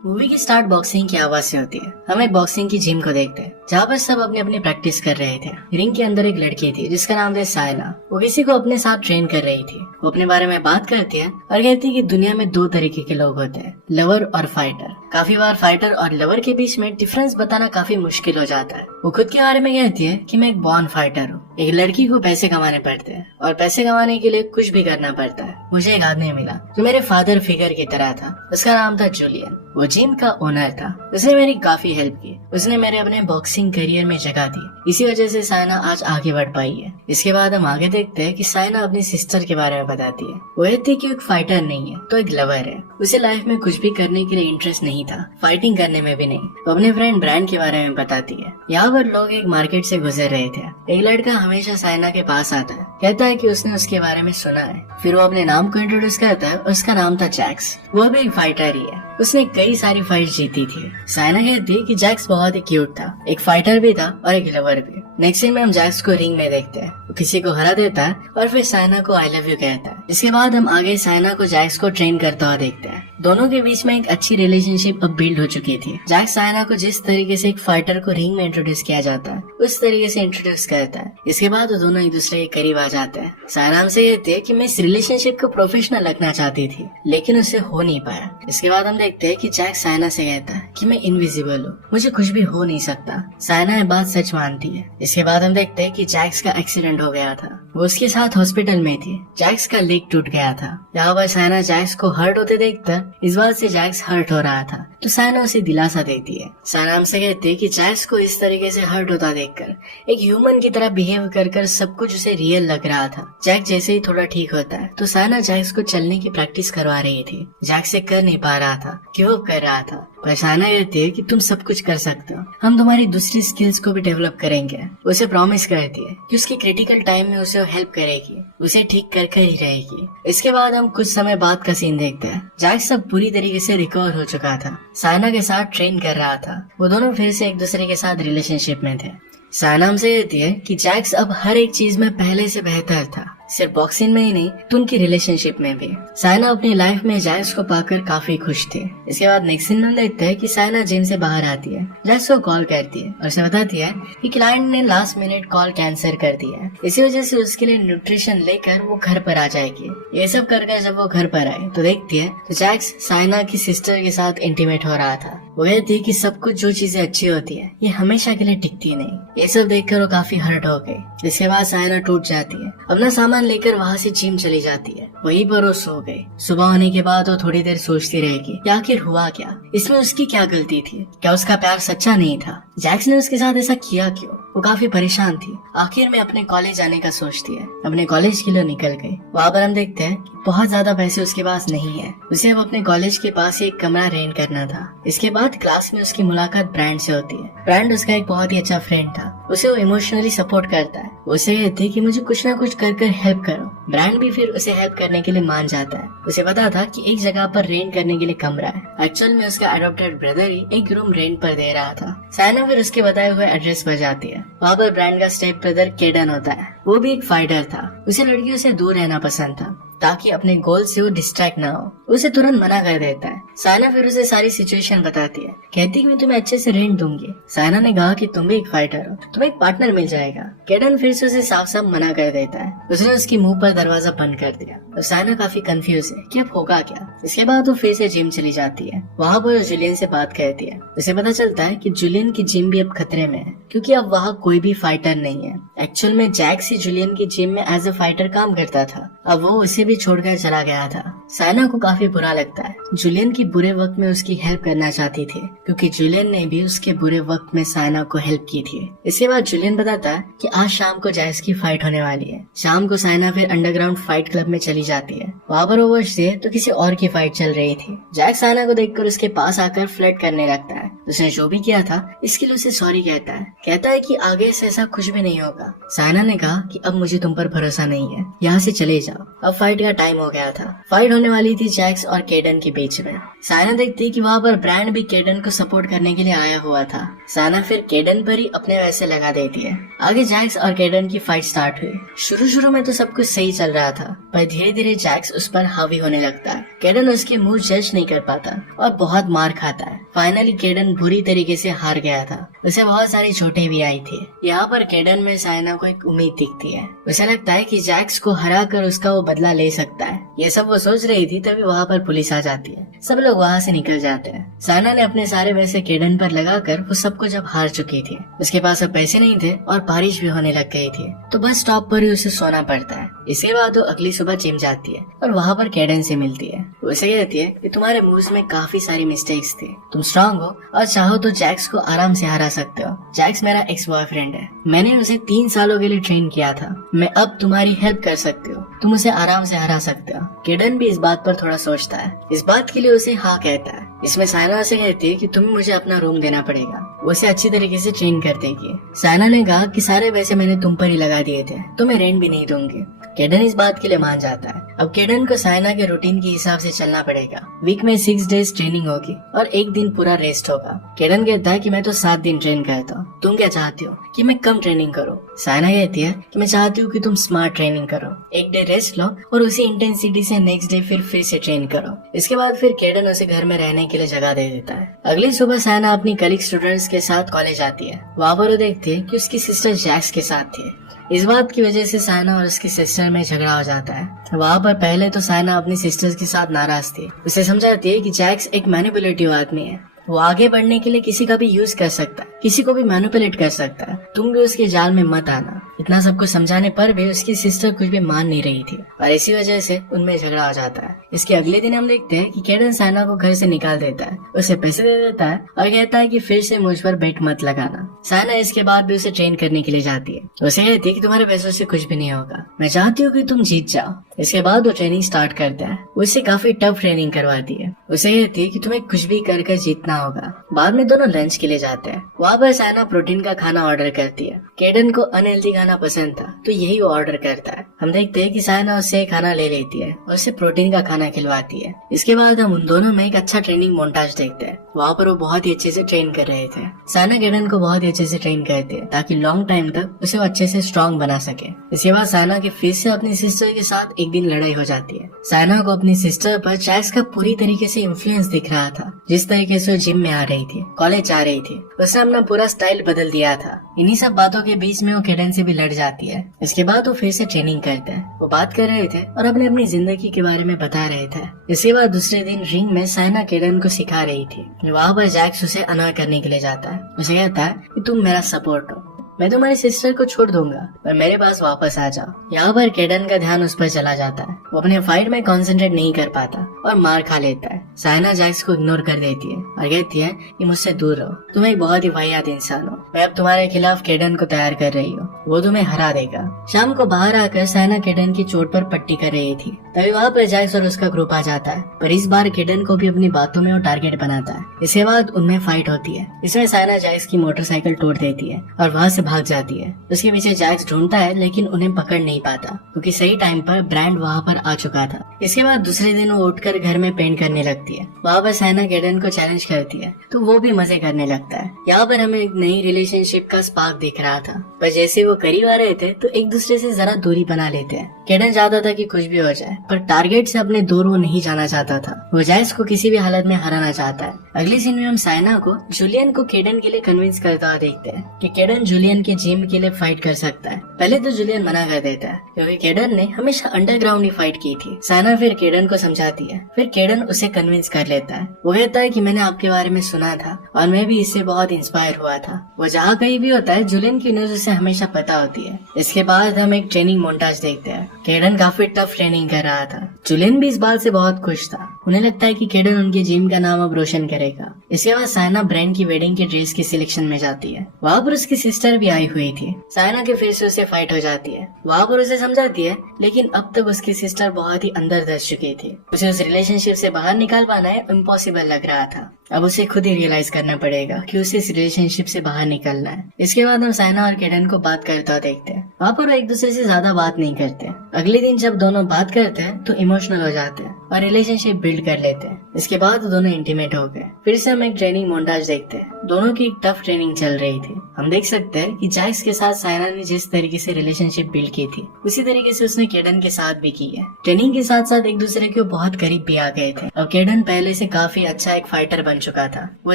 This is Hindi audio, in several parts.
मूवी की स्टार्ट बॉक्सिंग की आवाज से होती है। हम एक बॉक्सिंग की जिम को देखते हैं जहाँ पर सब अपनी अपनी प्रैक्टिस कर रहे थे। रिंग के अंदर एक लड़की थी जिसका नाम था सायना। वो किसी को अपने साथ ट्रेन कर रही थी। वो अपने बारे में बात करती है और कहती है कि दुनिया में दो तरीके के लोग होते हैं, लवर और फाइटर। काफी बार फाइटर और लवर के बीच में डिफरेंस बताना काफी मुश्किल हो जाता है। वो खुद के बारे में कहती है कि मैं एक बॉर्न फाइटर हूँ। एक लड़की को पैसे कमाने पड़ते हैं और पैसे कमाने के लिए कुछ भी करना पड़ता है। मुझे एक आदमी मिला जो मेरे फादर फिगर की तरह था। उसका नाम था जूलियन। वो जिम का ओनर था। उसने मेरी काफी हेल्प की। उसने मेरे अपने बॉक्सिंग करियर में जगह दी। इसी वजह से सायना आज आगे बढ़ पाई है। इसके बाद हम आगे देखते हैं कि सायना अपनी सिस्टर के बारे में बताती है। वो कहती है कि एक फाइटर नहीं है तो एक लवर है। उसे लाइफ में कुछ भी करने के लिए इंटरेस्ट नहीं था, फाइटिंग करने में भी नहीं। वो अपने फ्रेंड ब्रांड के बारे में बताती है। यहाँ पर लोग एक मार्केट से गुजर रहे थे। एक लड़का हमेशा सायना के पास आता है, कहता है कि उसने उसके बारे में सुना है। फिर वो अपने नाम को इंट्रोड्यूस करता है। उसका नाम था जैक्स। वो भी एक फाइटर ही है। उसने कई सारी फाइट जीती थी। सायना कहती है कि जैक्स बहुत ही क्यूट था, एक फाइटर भी था और एक लवर भी। नेक्स्ट सीन में हम जैक्स को रिंग में देखते हैं। वो किसी को हरा देता है और फिर सायना को आई लव यू कहता है। इसके बाद हम आगे सायना को जैक्स को ट्रेन करता हुआ देखते हैं। दोनों के बीच में एक अच्छी रिलेशनशिप अब बिल्ड हो चुकी थी। जैक्स सायना को जिस तरीके से एक फाइटर को रिंग में इंट्रोड्यूस किया जाता है उस तरीके से इंट्रोड्यूस करता है। इसके बाद वो दोनों एक दूसरे के करीब आ जाते हैं। सायना हमसे कहती है कि मैं इस रिलेशनशिप को प्रोफेशनल रखना चाहती थी लेकिन उससे हो नहीं पाया। इसके बाद हम देखते हैं कि जैक्स सायना से कहता है कि मैं इनविजिबल हूँ, मुझे कुछ भी हो नहीं सकता। सायना ये बात सच मानती है। इसके बाद हम देखते हैं कि जैक्स का एक्सीडेंट हो गया था। वो उसके साथ हॉस्पिटल में थी। जैक्स का लेग टूट गया था। यहाँ पर सायना जैक्स को हर्ट होते देखता इस बात से जैक्स हर्ट हो रहा था तो सायना उसे दिलासा देती है। सायना हमसे कहती है कि जैक्स को इस तरीके से हर्ट होता देखकर एक ह्यूमन की तरह बिहेव कर सब कुछ उसे रियल लग रहा था। जैक्स जैसे ही थोड़ा ठीक होता है तो सायना जैक्स को चलने की प्रैक्टिस करवा रही थी। जैक्स से कर नहीं पा रहा था, गिव अप कर रहा था। पर सायना कहती है कि तुम सब कुछ कर सकते हो, हम तुम्हारी दूसरी स्किल्स को भी डेवलप करेंगे। उसे प्रॉमिस करती है कि उसकी क्रिटिकल टाइम में उसे हेल्प करेगी, उसे ठीक कर ही रहेगी। इसके बाद हम कुछ समय बाद का सीन देखते हैं। जैक्स सब पूरी तरीके से रिकवर हो चुका था, सायना के साथ ट्रेन कर रहा था। वो दोनों फिर से एक दूसरे के साथ रिलेशनशिप में थे। सायना हमसे कहती है कि जैक्स अब हर एक चीज में पहले से बेहतर था, सिर्फ बॉक्सिंग में ही नहीं तो उनकी रिलेशनशिप में भी। सायना अपनी लाइफ में जैक्स को पाकर काफी खुश थी। इसके बाद नेक्स्ट सीन में देखते हैं कि सायना जिम से बाहर आती है। जैक्स को कॉल करती है और उसे बताती है कि क्लाइंट ने लास्ट मिनट कॉल कैंसिल कर दिया है, इसी वजह से उसके लिए न्यूट्रिशन लेकर वो घर पर आ जाएगी। ये सब कर जब वो घर पर आए तो देखती है तो जैक्स सायना की सिस्टर के साथ इंटीमेट हो रहा था। वो कहती है कि सब कुछ जो चीजें अच्छी होती है ये हमेशा के लिए टिकती नहीं। ये सब देखकर वो काफी हर्ट हो गई। इसके बाद सायना टूट जाती है। अपना सामान लेकर वहाँ से जिम चली जाती है। वहीं पर वो सो गई। सुबह होने के बाद वो थोड़ी देर सोचती रहेगी कि आखिर हुआ क्या, इसमें उसकी क्या गलती थी, क्या उसका प्यार सच्चा नहीं था, जैक्स ने उसके साथ ऐसा किया क्यों। वो काफी परेशान थी। आखिर में अपने कॉलेज जाने का सोचती है। अपने कॉलेज के लिए निकल गई। वहाँ पर हम देखते हैं कि बहुत ज्यादा पैसे उसके पास नहीं है। उसे अब अपने कॉलेज के पास ही एक कमरा रेंट करना था। इसके बाद क्लास में उसकी मुलाकात ब्रांड से होती है। ब्रांड उसका एक बहुत ही अच्छा फ्रेंड था। उसे वो इमोशनली सपोर्ट करता है। उसे कहती है कि मुझे कुछ ना कुछ कर हेल्प करो। ब्रांड भी फिर उसे हेल्प करने के लिए मान जाता है। उसे पता था कि एक जगह पर रेंट करने के लिए कमरा है। एक्चुअल में उसका अडॉप्टेड ब्रदर ही एक रूम रेंट पर दे रहा था। सायना फिर उसके बताए हुए एड्रेस पर जाती है। वहाँ पर ब्रांड का स्टेप ब्रदर केडन होता है। वो भी एक फाइटर था। उसे लड़कियों से दूर रहना पसंद था ताकि अपने गोल से वो डिस्ट्रैक्ट ना हो। उसे तुरंत मना कर देता है। सायना फिर उसे सारी सिचुएशन बताती है। कहती है मैं तुम्हें अच्छे से रेंट दूंगी। सायना ने कहा कि तुम भी एक फाइटर हो, तुम्हें एक पार्टनर मिल जाएगा। केडन फिर से उसे साफ साफ मना कर देता है। उसने उसके मुंह पर दरवाजा बंद कर दिया। तो सायना काफी कंफ्यूज है कि अब होगा क्या। इसके बाद वो फिर से जिम चली जाती है। वहाँ पर जूलियन से बात करती है। उसे पता चलता है कि जूलियन की जिम भी अब खतरे में है क्योंकि अब वहाँ कोई भी फाइटर नहीं है। एक्चुअल में जैक्स ही जूलियन की जिम में एज ए फाइटर काम करता था। अब वो उसे भी छोड़कर चला गया था। सायना को काफी बुरा लगता है। जूलियन की बुरे वक्त में उसकी हेल्प करना चाहती थी क्योंकि जूलियन ने भी उसके बुरे वक्त में सायना को हेल्प की थी। इसके बाद जूलियन बताता है कि आज शाम को जैक्स की फाइट होने वाली है। शाम को सायना फिर अंडरग्राउंड फाइट क्लब में चली जाती है। वहाँ पर वो बचती है तो किसी और की फाइट चल रही थी। जैक्स सायना को देखकर उसके पास आकर फ्लर्ट करने लगता है। उसने जो भी किया था इसके लिए उसे सॉरी कहता है कि आगे से ऐसा कुछ भी नहीं होगा। साइना ने कहा कि अब मुझे तुम पर भरोसा नहीं है, यहाँ से चले जाओ। अब फाइट का टाइम हो गया था। फाइट होने वाली थी जैक्स और केडन के बीच में। साइना देखती कि वहाँ पर ब्रांड भी केडन को सपोर्ट करने के लिए आया हुआ था। साइना फिर केडन पर ही अपने वैसे लगा देती है। आगे जैक्स और केडन की फाइट स्टार्ट हुई। शुरू में तो सब कुछ सही चल रहा था, पर धीरे धीरे जैक्स उस पर हावी होने लगता है। केडन उसके मुंह जज नहीं कर पाता और बहुत मार खाता है। फाइनली केडन बुरी तरीके से हार गया था। उसे बहुत सारी चोटें भी आई थी। यहाँ पर केडन में साइना को एक उम्मीद दिखती है। उसे लगता है कि जैक्स को हरा कर उसका वो बदला ले सकता है। ये सब वो सोच रही थी, तभी वहाँ पर पुलिस आ जाती है। सब लोग वहाँ से निकल जाते हैं। साइना ने अपने सारे पैसे केडन पर लगाकर वो सबको जब हार चुकी थी, उसके पास अब पैसे नहीं थे और बारिश भी होने लग गई थी, तो बस स्टॉप पर ही उसे सोना पड़ता है। इसके बाद वो अगली सुबह जिम जाती है और वहाँ पर केडन से मिलती है। वो उसे कहती है कि तुम्हारे मूव्स में काफी सारी मिस्टेक्स थी, तुम स्ट्रांग हो और चाहो तो जैक्स को आराम से हरा सकते हो। जैक्स मेरा एक्स बॉयफ्रेंड है, मैंने उसे 3 सालों के लिए ट्रेन किया था। मैं अब तुम्हारी हेल्प कर सकती हूँ, तुम उसे आराम से हरा सकते हो। केडन भी इस बात पर थोड़ा सोचता है। इस बात के लिए उसे हाँ कहता है। इसमें साइना से कहती है कि तुम्हें मुझे अपना रूम देना पड़ेगा, वो उसे अच्छी तरीके से ट्रेन कर देगी। साइना ने कहा कि सारे पैसे मैंने तुम पर ही लगा दिए थे, तो मैं रेंट भी नहीं दूंगी। केडन इस बात के लिए मान जाता है। अब केडन को साइना के रूटीन के हिसाब से चलना पड़ेगा। वीक में 6 डेज ट्रेनिंग होगी और 1 दिन पूरा रेस्ट होगा। केडन कहता है कि मैं तो 7 दिन ट्रेन करता हूँ, तुम क्या चाहती हो कि मैं कम ट्रेनिंग करूँ? साइना कहती है कि मैं चाहती हूँ कि तुम स्मार्ट ट्रेनिंग करो, 1 डे रेस्ट लो और उसी इंटेंसिटी से नेक्स्ट डे फिर से ट्रेन करो। इसके बाद फिर केडन उसे घर में रहने के लिए जगह दे देता है। अगली सुबह साइना अपनी कलीग स्टूडेंट्स के साथ कॉलेज आती है। वहाँ पर वो देखती है कि उसकी सिस्टर जैक्स के साथ थी। इस बात की वजह से साइना और उसकी सिस्टर में झगड़ा हो जाता है। वहाँ पर पहले तो साइना अपनी सिस्टर्स के साथ नाराज थी। उसे समझाती है कि जैक्स एक मैनिपुलेटिव आदमी है, वो आगे बढ़ने के लिए किसी का भी यूज कर सकता है, किसी को भी मैनिपुलेट कर सकता है, तुम भी उसके जाल में मत आना। इतना सब कुछ समझाने पर भी उसकी सिस्टर कुछ भी मान नहीं रही थी और इसी वजह से उनमें झगड़ा हो जाता है। इसके अगले दिन हम देखते हैं कि केडन साइना को घर से निकाल देता है, उसे पैसे दे देता है और कहता है कि फिर से मुझ पर बेट मत लगाना। साइना इसके बाद भी उसे ट्रेन करने के लिए जाती है। उसे कहती है कि तुम्हारे पैसों से कुछ भी नहीं होगा, मैं चाहती हूँ कि तुम जीत जाओ। इसके बाद वो ट्रेनिंग स्टार्ट करता है। उससे काफी टफ ट्रेनिंग करवाती है। उसे कहती है कि तुम्हें कुछ भी कर जीतना होगा। बाद में दोनों लंच के लिए जाते हैं। वहाँ पर साइना प्रोटीन का खाना ऑर्डर करती है। केडन को अनहेल्दी खाना पसंद था, तो यही वो ऑर्डर करता है। हम देखते हैं कि साइना उससे खाना ले लेती है और उसे प्रोटीन का खाना खिलवाती है। इसके बाद हम उन दोनों में एक अच्छा ट्रेनिंग मोन्टाज देखते हैं। वहाँ पर वो बहुत ही अच्छे से ट्रेन कर रहे थे। साइना केडन को बहुत ही अच्छे से ट्रेन करती है ताकि लॉन्ग टाइम तक उसे वो अच्छे से स्ट्रॉन्ग बना सके। इसके बाद साइना की फिर से अपनी सिस्टर के साथ एक दिन लड़ाई हो जाती है। साइना को अपनी सिस्टर पर जैक्स का पूरी तरीके से इन्फ्लुएंस दिख रहा था। जिस तरीके से वो जिम में आ रही थी, कॉलेज जा रही थी, उसने अपना पूरा स्टाइल बदल दिया था। इन्हीं सब बातों के बीच में वो केडन से भी लड़ जाती है। इसके बाद वो फिर से ट्रेनिंग करते हैं। वो बात कर रहे थे और अपने अपनी जिंदगी के बारे में बता रहे थे। इसके बाद दूसरे दिन रिंग में साइना केडन को सिखा रही थी। वहाँ पर जैक्स उसे अनॉय करने के लिए जाता है। उसे कहता है कि तुम मेरा सपोर्ट हो, मैं तुम्हारी सिस्टर को छोड़ दूंगा, पर मेरे पास वापस आ जाओ। यहाँ पर केडन का ध्यान उस पर चला जाता है। वो अपने फाइट में कंसंट्रेट नहीं कर पाता और मार खा लेता है। साइना जैक्स को इग्नोर कर देती है और कहती है कि मुझसे दूर रहो, तुम एक बहुत ही वाहियात इंसान हो। मैं अब तुम्हारे खिलाफ केडन को तैयार कर रही हूँ, वो तुम्हें हरा देगा। शाम को बाहर आकर साइना केडन की चोट पर पट्टी कर रही थी। तभी वहाँ पर जैक्स और उसका ग्रुप आ जाता है, पर इस बार केडन को भी अपनी बातों में वो टारगेट बनाता है। इसके बाद उनमें फाइट होती है। इसमें साइना जैक्स की मोटरसाइकिल तोड़ देती है और वहाँ से भाग जाती है। उसके पीछे जैक्स ढूंढता है लेकिन उन्हें पकड़ नहीं पाता क्योंकि सही टाइम पर ब्रांड वहाँ पर आ चुका था। इसके बाद दूसरे दिन वो उठकर घर में पेंट करने लगती है। वहाँ पर साइना केडन को चैलेंज करती है तो वो भी मजे करने लगता है। यहाँ पर हमें एक नई रिलेशनशिप का स्पार्क दिख रहा था, पर जैसे वो करीब आ रहे थे तो एक दूसरे से जरा दूरी बना लेते हैं। केडन चाहता था कि कुछ भी हो जाए, पर टारगेट से अपने दूर वो नहीं जाना चाहता था। वो जैक्स को किसी भी हालत में हराना चाहता है। अगली सीन में हम साइना को जूलियन को केडन के लिए कन्विंस करता हुआ देखते हैं कि केडन जूलियन के जिम के लिए फाइट कर सकता है। पहले तो जूलियन मना कर देता है क्योंकि केडन ने हमेशा अंडरग्राउंड ही फाइट की थी। साइना फिर केडन को समझाती है। फिर केडन उसे कन्विंस कर लेता है। वो कहता है कि मैंने आपके बारे में सुना था और मैं भी इससे बहुत इंस्पायर हुआ था। वो जहाँ कहीं भी होता है जूलियन की न्यूज उसे हमेशा पता होती है। इसके बाद हम एक ट्रेनिंग मोन्टाज देखते हैं। केडन काफी टफ ट्रेनिंग कर रहा था। जूलियन भी इस बात से बहुत खुश था। उन्हें लगता है कि केडन उनके जिम का नाम अब रोशन करेगा। इसके बाद सायना ब्रांड की वेडिंग के ड्रेस की सिलेक्शन में जाती है। वहाँ पर उसकी सिस्टर भी आई हुई थी। सायना के फिर से उसे फाइट हो जाती है। वहाँ पर उसे समझाती है, लेकिन अब तक उसकी सिस्टर बहुत ही अंदर धंस चुकी थी। उसे उस रिलेशनशिप से बाहर निकाल पाना इम्पॉसिबल लग रहा था। अब उसे खुद ही रियलाइज करना पड़ेगा कि उसे इस रिलेशनशिप से बाहर निकलना है। इसके बाद हम सायना और केडन को बात करता देखते हैं। वहाँ पर वो एक दूसरे से ज्यादा बात नहीं करते। अगले दिन जब दोनों बात करते हैं तो इमोशनल हो जाते हैं और रिलेशनशिप बिल्ड कर लेते हैं। इसके बाद दोनों इंटीमेट हो गए। फिर से हम एक ट्रेनिंग मोन्टाज देखते हैं। दोनों की एक टफ ट्रेनिंग चल रही थी। हम देख सकते हैं कि जैक्स के साथ सायना ने जिस तरीके से रिलेशनशिप बिल्ड की थी, उसी तरीके से उसने केडन के साथ भी की है। ट्रेनिंग के साथ साथ एक दूसरे के बहुत करीब भी आ गए थे। अब केडन पहले से काफी अच्छा एक फाइटर बन चुका था। वो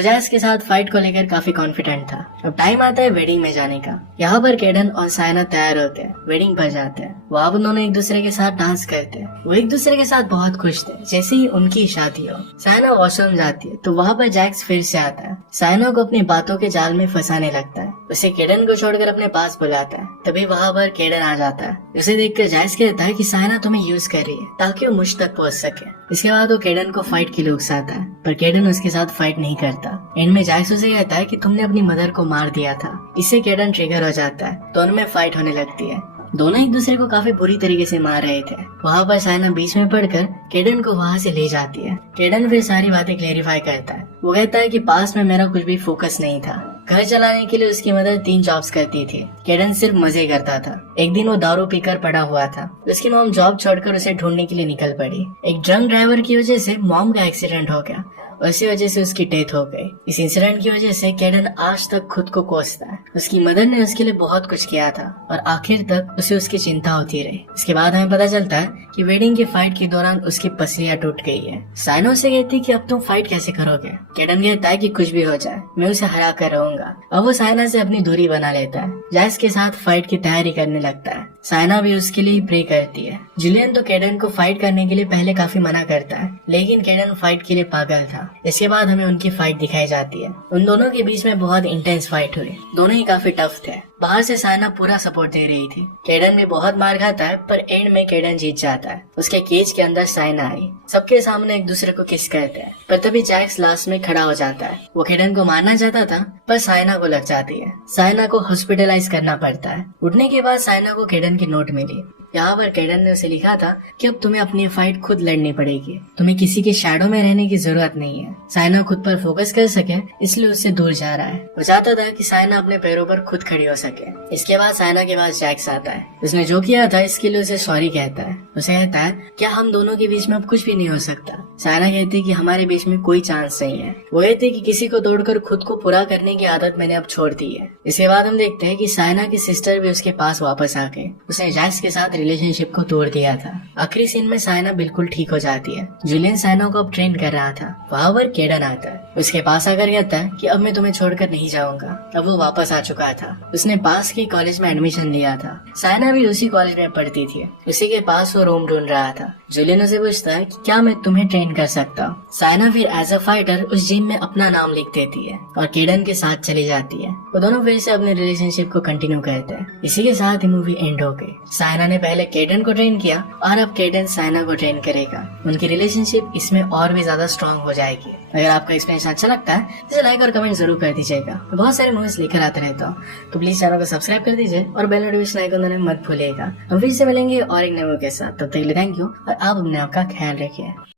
जैक्स के साथ फाइट को लेकर काफी कॉन्फिडेंट था। अब टाइम आता है वेडिंग में जाने का। यहाँ पर केडन और सायना तैयार होते हैं, वेडिंग पर जाते हैं। वहाँ पर दोनों एक दूसरे के साथ डांस करते हैं। वो एक दूसरे के साथ बहुत खुश थे। जैसे ही उनकी शादी हो, सायना वॉशरूम जाती है तो वहाँ पर जैक्स फिर से आता है। सायना को अपनी बातों के जाल में फंसाने लगता है। उसे केडन को छोड़कर अपने पास बुलाता है। तभी वहाँ पर केडन आ जाता है। उसे देखकर जैक्स कहता है कि सायना तुम्हें यूज कर रही है ताकि वो मुझ तक पहुँच सके। इसके बाद वो केडन को फाइट के लिए उकसाता है, पर केडन उसके साथ फाइट नहीं करता। एंड में जैक्स उसे कहता है कि तुमने अपनी मदर को मार दिया था। इससे केडन ट्रिगर हो जाता है। दोनों में फाइट होने लगती है। दोनों एक दूसरे को काफी बुरी तरीके से मार रहे थे। वहाँ पर सायना बीच में पड़कर केडन को वहाँ से ले जाती है। केडन फिर सारी बातें क्लेरिफाई करता है। वो कहता है कि पास में मेरा कुछ भी फोकस नहीं था। घर चलाने के लिए उसकी मदर 3 जॉब्स करती थी। केडन सिर्फ मजे करता था। एक दिन वो दारू पीकर पड़ा हुआ था। उसकी मॉम जॉब छोड़कर उसे ढूंढने के लिए निकल पड़ी। एक ड्रंक ड्राइवर की वजह से मॉम का एक्सीडेंट हो गया। उसी वजह से उसकी डेथ हो गई। इस इंसिडेंट की वजह से केडन आज तक खुद को कोसता है। उसकी मदर ने उसके लिए बहुत कुछ किया था और आखिर तक उसे उसकी चिंता होती रही। इसके बाद हमें पता चलता है कि वेडिंग की फाइट के दौरान उसकी पसलियां टूट गई है। सायना उसे कहती कि अब तुम फाइट कैसे करोगे। केडन कहता है कि कुछ भी हो जाए मैं उसे हरा कर रहूंगा। अब वो सायना से अपनी दूरी बना लेता है। जैक्स के साथ फाइट की तैयारी करने लगता है। सायना भी उसके लिए प्रे करती है। जुलियन तो केडन को फाइट करने के लिए पहले काफी मना करता है, लेकिन केडन फाइट के लिए पागल था। इसके बाद हमें उनकी फाइट दिखाई जाती है। उन दोनों के बीच में बहुत इंटेंस फाइट हुई। दोनों ही काफी टफ थे। बाहर से सायना पूरा सपोर्ट दे रही थी। केडन भी बहुत मार खाता है, पर एंड में केडन जीत जाता है। उसके केज के अंदर सायना आई। सबके सामने एक दूसरे को किस करते हैं, पर तभी जैक्स लास्ट में खड़ा हो जाता है। वो केडन को मारना चाहता था, पर सायना को लग जाती है। सायना को हॉस्पिटलाइज करना पड़ता है। उठने के बाद सायना को केडन की नोट मिली। यहाँ पर केडन ने उसे लिखा था कि अब तुम्हें अपनी फाइट खुद लड़नी पड़ेगी। तुम्हें किसी के शैडो में रहने की जरूरत नहीं है। सायना खुद पर फोकस कर सके, इसलिए उससे दूर जा रहा है। वो चाहता था कि सायना अपने पैरों पर खुद खड़ी हो सके। इसके बाद सायना के पास जैक्स आता है। उसने जो किया था इसके लिए उसे सॉरी कहता है। उसे कहता है क्या हम दोनों के बीच में अब कुछ भी नहीं हो सकता। सायना कहती है कि हमारे बीच में कोई चांस नहीं है। वो कहती है कि किसी को तोड़कर खुद को पूरा करने की आदत मैंने अब छोड़ दी है। इसके बाद हम देखते हैं कि सायना की सिस्टर भी उसके पास वापस आ गई। उसने जैक्स के साथ रिलेशनशिप को तोड़ दिया था। आखिरी सीन में सायना बिल्कुल ठीक हो जाती है। जुलियन सायना को अब ट्रेन कर रहा था। वहाँ पर केडन आता है। उसके पास आकर कहता है कि अब मैं तुम्हें छोड़कर नहीं जाऊंगा। अब वो वापस आ चुका था। उसने पास के कॉलेज में एडमिशन लिया था। सायना भी उसी कॉलेज में पढ़ती थी। उसी के पास वो रूम ढूंढ रहा था। जुलियन उसे पूछता है कि क्या मैं तुम्हें ट्रेन कर सकता हूँ। सायना फिर एज अ फाइटर उस जिम में अपना नाम लिख देती है और केडन के साथ चली जाती है। वो दोनों फिर से अपने रिलेशनशिप को कंटिन्यू करते हैं। इसी के साथ ही मूवी एंड हो गई। सायना ने पहले केडन को ट्रेन किया और अब केडन सायना को ट्रेन करेगा। उनकी रिलेशनशिप इसमें और भी ज्यादा स्ट्रॉन्ग हो जाएगी। अगर आपको एक्सपीरियंस अच्छा लगता है तो लाइक और कमेंट जरूर कर दीजिएगा। मैं बहुत सारे मूवीज लेकर आते रहता हूँ, तो प्लीज चैनल को सब्सक्राइब कर दीजिए और बेल नोटिफिकेशन आइकन दबाना मत भूलिएगा। हम फिर से मिलेंगे और एक नए मूवी के साथ। तब तक के लिए थैंक यू और आप अपने आप का ख्याल रखिए।